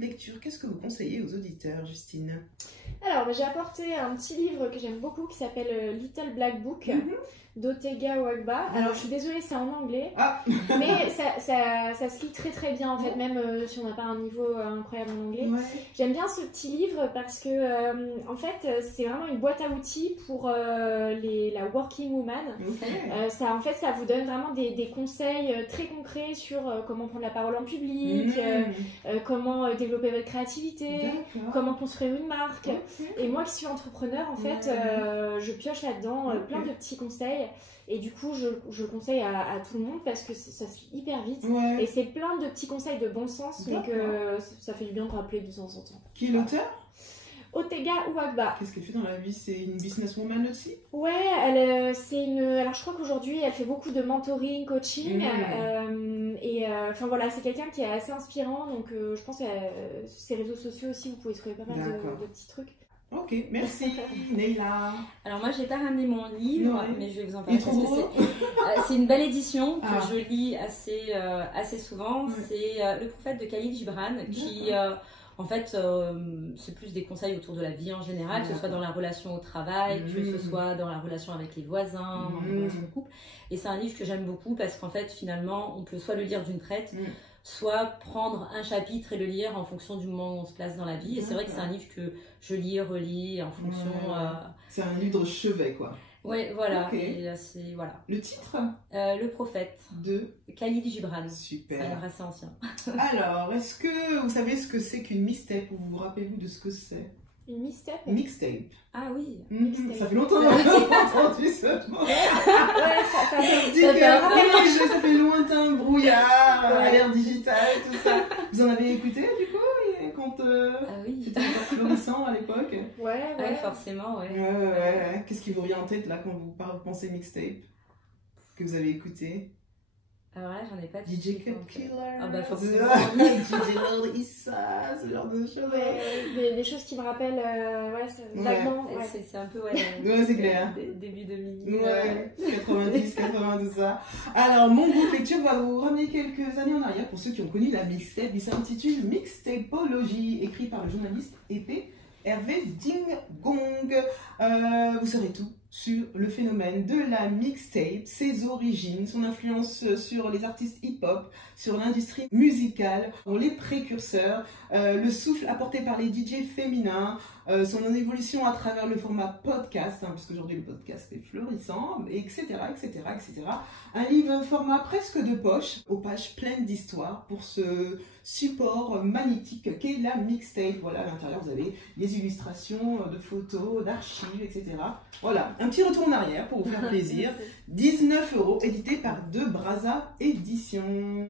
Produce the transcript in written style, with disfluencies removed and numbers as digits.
de lecture, qu'est-ce que vous conseillez aux auditeurs, Justine? Alors, j'ai apporté un petit livre que j'aime beaucoup qui s'appelle Little Black Book d'Otega Uwagba. Alors, je suis désolée, c'est en anglais, mais ça se lit très très bien en fait, même si on n'a pas un niveau incroyable en anglais. J'aime bien ce petit livre parce que en fait, c'est vraiment une boîte à outils pour la working woman. Ça vous donne vraiment des conseils très concrets sur comment prendre la parole en public, comment développer votre créativité, comment construire une marque. Et moi qui suis entrepreneur, en fait, je pioche là-dedans plein de petits conseils. Et du coup, je conseille à tout le monde parce que ça se lit hyper vite. Et c'est plein de petits conseils de bon sens. Donc, ça fait du bien de rappeler de temps en temps. Qui est l'auteur? Otega Uwagba. Qu'est-ce qu'elle fait dans la vie? C'est une businesswoman aussi? Ouais, alors je crois qu'aujourd'hui, elle fait beaucoup de mentoring, coaching. Enfin voilà, c'est quelqu'un qui est assez inspirant. Donc, je pense que ses réseaux sociaux aussi, vous pouvez trouver pas mal de petits trucs. Ok, merci. Neila. Alors moi, j'ai pas ramené mon livre, mais je vais vous en parler parce que c'est une belle édition que je lis assez souvent. C'est Le Prophète de Khalil Gibran qui, en fait, c'est plus des conseils autour de la vie en général, que ce soit dans la relation au travail, que ce soit dans la relation avec les voisins, dans la relation de couple. Et c'est un livre que j'aime beaucoup parce qu'en fait, finalement, on peut soit le lire d'une traite, soit prendre un chapitre et le lire en fonction du moment où on se place dans la vie. Et c'est vrai que c'est un livre que je lis, relis en fonction... C'est un livre de chevet, quoi. Ouais, voilà. Et voilà. Le titre? Le Prophète de Khalil Gibran. Super. C'est un livre assez ancien. Alors, est-ce que vous savez ce que c'est qu'une mixtape, ou vous vous rappelez-vous de ce que c'est? Une mixtape? Mixtape. Ah oui. Ça fait longtemps qu'on a entendu ça. Ça fait lointain, brouillard, à l'ère digitale, tout ça. Vous en avez écouté du coup quand c'était encore florissant à l'époque? Ouais, forcément, ouais. Qu'est-ce qui vous vient en tête là quand vous pensez mixtape que vous avez écouté? Alors là, j'en ai pas DJ Killer. Ah bah forcément. DJ Lord Issa, ce genre de choses. Des choses qui me rappellent vaguement. C'est un peu, c'est clair. Début 2000. 90, 80, tout ça. Alors, mon groupe lecture va vous ramener quelques années en arrière pour ceux qui ont connu la mixtape. Il s'intitule Mixtapology, écrit par le journaliste épais Hervé Ding-Gong. Vous saurez tout sur le phénomène de la mixtape, ses origines, son influence sur les artistes hip-hop, sur l'industrie musicale, les précurseurs, le souffle apporté par les DJ féminins, son évolution à travers le format podcast, puisque aujourd'hui le podcast est florissant, etc., etc., etc. Un livre format presque de poche, aux pages pleines d'histoires pour ce support magnétique qu'est la mixtape. Voilà, à l'intérieur vous avez les illustrations de photos, d'archives, etc. Voilà, un petit retour en arrière pour vous faire plaisir. 19 €, édité par De Braza Éditions.